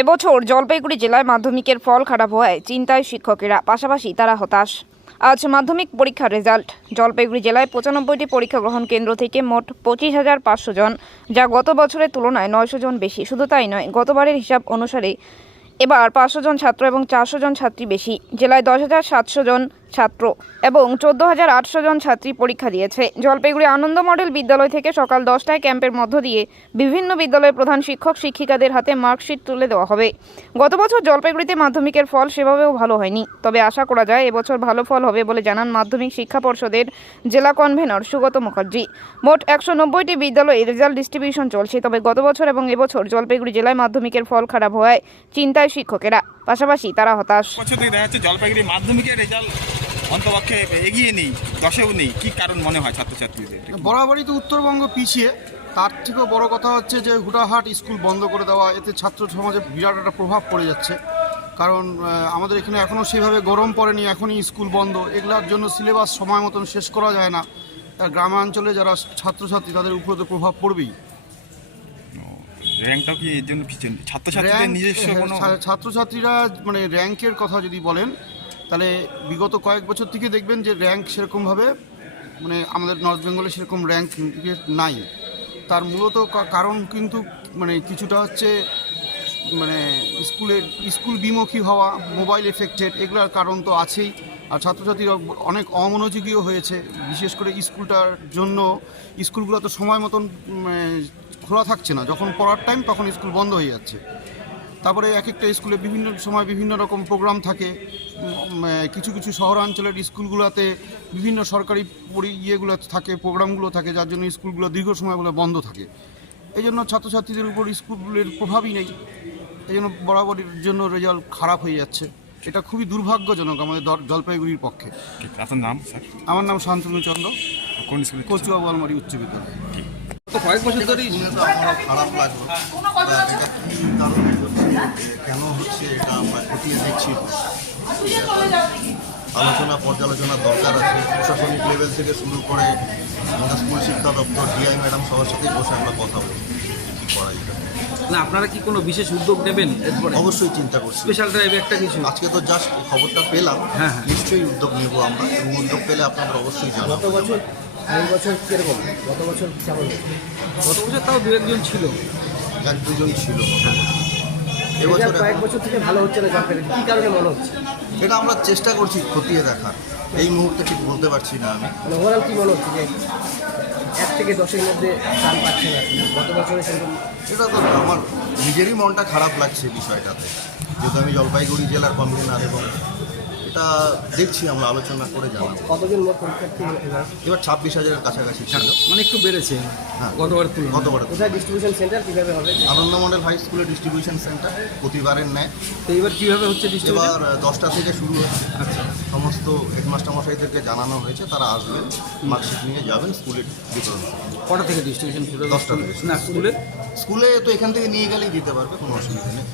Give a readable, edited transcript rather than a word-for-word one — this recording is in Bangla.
এবছর জলপাইগুড়ি জেলায় মাধ্যমিকের ফল খারাপ হওয়ায় চিন্তায় শিক্ষকেরা, পাশাপাশি তারা হতাশ। আজ মাধ্যমিক পরীক্ষার রেজাল্ট। জলপাইগুড়ি জেলায় 95টি পরীক্ষা গ্রহণ কেন্দ্র থেকে মোট 25,500 জন, যা গত বছরের তুলনায় 900 জন বেশি। শুধু তাই নয়, গতবারের হিসাব অনুসারে এবার 500 জন ছাত্র এবং 400 জন ছাত্রী বেশি। জেলায় 10,700 জন ছাত্র এবং 14,800 জন ছাত্রী পরীক্ষা দিয়েছে। জলপাইগুড়ি আনন্দ মডেল বিদ্যালয় থেকে সকাল 10টায় ক্যাম্পের মধ্য দিয়ে বিভিন্ন বিদ্যালয়ের প্রধান শিক্ষক শিক্ষিকাদের হাতে মার্কশিট তুলে দেওয়া হবে। গত বছর জলপাইগুড়িতে মাধ্যমিকের ফল সেভাবেও ভালো হয়নি, তবে আশা করা যায় এবছর ভালো ফল হবে বলে জানান মাধ্যমিক শিক্ষা পর্ষদের জেলা কনভেনর সুগত মুখার্জি। মোট 190টি বিদ্যালয়ে রেজাল্ট ডিস্ট্রিবিউশন চলছে, তবে গত বছর এবং এবছর জলপাইগুড়ি জেলায় মাধ্যমিকের ফল খারাপ হওয়ায় চিন্তায় শিক্ষকেরা, পাশাপাশি তারা হতাশ। বছর থেকে দেখা যাচ্ছে জলপাইগুড়ি মাধ্যমিকের রেজাল্ট অন্তপক্ষে এগিয়ে নেই, 10এও নেই। কি কারণ মনে হয় ছাত্রছাত্রীদের? বরাবরই তো উত্তরবঙ্গ পিছিয়ে, তার থেকেও বড় কথা হচ্ছে যে হুটাহাট স্কুল বন্ধ করে দেওয়া, এতে ছাত্র সমাজে বিরাট একটা প্রভাব পড়ে যাচ্ছে। কারণ আমাদের এখানে এখনও সেভাবে গরম পড়েনি, এখনই স্কুল বন্ধ। এগুলোর জন্য সিলেবাস সময় মতন শেষ করা যায় না। আর গ্রামাঞ্চলে যারা ছাত্রছাত্রী তাদের উপরে তো প্রভাব পড়বেই। র্যাঙ্কটাও কি এর জন্য পিছনে? ছাত্রছাত্রীদের নিজস্ব কোনো ছাত্রছাত্রীরা মানে র্যাঙ্কের কথা যদি বলেন, তাহলে বিগত কয়েক বছর থেকে দেখবেন যে র্যাঙ্ক সেরকমভাবে মানে আমাদের নর্থ বেঙ্গলে সেরকম র্যাঙ্ক নাই। তার মূলত কারণ কিন্তু মানে কিছুটা হচ্ছে মানে স্কুল বিমুখী হওয়া, মোবাইল এফেক্টেড, এগুলোর কারণ তো আছেই। আর ছাত্রছাত্রীরা অনেক অমনোযোগীও হয়েছে, বিশেষ করে স্কুলটার জন্য। স্কুলগুলো তো সময় মতন খোলা থাকছে না, যখন পড়ার টাইম তখন স্কুল বন্ধ হয়ে যাচ্ছে। তারপরে এক একটা স্কুলে বিভিন্ন সময় বিভিন্ন রকম প্রোগ্রাম থাকে। কিছু কিছু শহরাঞ্চলের স্কুলগুলোতে বিভিন্ন সরকারি ইয়েগুলো থাকে, প্রোগ্রামগুলো থাকে, যার জন্য স্কুলগুলো দীর্ঘ সময়গুলো বন্ধ থাকে। এই জন্য ছাত্রছাত্রীদের উপর স্কুলের প্রভাবই নেই, এই জন্য বরাবরের জন্য রেজাল্ট খারাপ হয়ে যাচ্ছে। এটা খুবই দুর্ভাগ্যজনক আমাদের জলপাইগুড়ির পক্ষে। আপনার নাম স্যার? আমার নাম শান্তনু চন্দ্র, কোন স্কুলে? কচুয়া বোয়ালমারি উচ্চ বিদ্যালয়। তো কয়েক বছর ধরেই খারাপ লাগলো। এটা কী কারণে হচ্ছে, কেন হচ্ছে, এটা আমরা খতিয়ে দেখছি। আলোচনা পর্যালোচনা দরকার আছে। প্রশাসনিক লেভেল থেকে শুরু করে আমাদের স্কুল শিক্ষা দপ্তর, ডিআই ম্যাডাম সবার সাথেই বসে আমরা কথা বলি কী করা যায়। না, আপনারা কি কোনো বিশেষ উদ্যোগ নেবেন এরপরে? অবশ্যই চিন্তা করছি। স্পেশাল ড্রাইভ একটা কিছু? আজকে তো জাস্ট খবরটা পেলাম, হ্যাঁ। নিশ্চয়ই উদ্যোগ নেব আমরা, এবং উদ্যোগ পেলে আপনাদের অবশ্যই জানাবো। এই বছর কীরকম? গত বছর কেমন? গত বছর তাও দু একজন ছিল, এক দুজন ছিল। এবছর এবছর কয়েক বছর থেকে ভালো হচ্ছে না জলপাইগুড়ি, কী কারণে মনে হচ্ছে? এটা আমরা চেষ্টা করছি খতিয়ে দেখার, এই মুহূর্তে ঠিক বলতে পারছি না আমি। মানে ওভারঅল কী মনে হচ্ছে যে 1 থেকে 10-এর মধ্যে স্থান পাচ্ছে না? গত বছরে সেরকম এটা তো আমার নিজেরই মনটা খারাপ লাগছে বিষয়টাতে, যেহেতু আমি জলপাইগুড়ি জেলার কনভেনার, এবং এটা দেখছি আমরা আলোচনা করে জানাবো। কতজন মোট পরীক্ষার্থী এবার? এবার 26,000-এর কাছাকাছি ছিল। মানে একটু বেড়েছে হ্যাঁ, গতবার তুলনায়। গতবার কোথায় ডিস্ট্রিবিউশন সেন্টার কীভাবে হবে? আনন্দ মডেল হাই স্কুলের ডিস্ট্রিবিউশন সেন্টার প্রতিবারের ন্যায়। তো এবার কীভাবে হচ্ছে ডিস্ট্রিবিউশন? এবার 10টা থেকে শুরু হচ্ছে। আচ্ছা, সমস্ত হেডমাস্টার মশাইদেরকে জানানো হয়েছে, তারা আসবেন, মার্কশিট নিয়ে যাবেন স্কুলের বিতরণ। কটা থেকে ডিস্ট্রিবিউশন শুরু হবে? 10টা থেকে। না, স্কুলে স্কুলে তো এখান থেকে নিয়ে গেলেই দিতে পারবে, কোনো অসুবিধা নেই।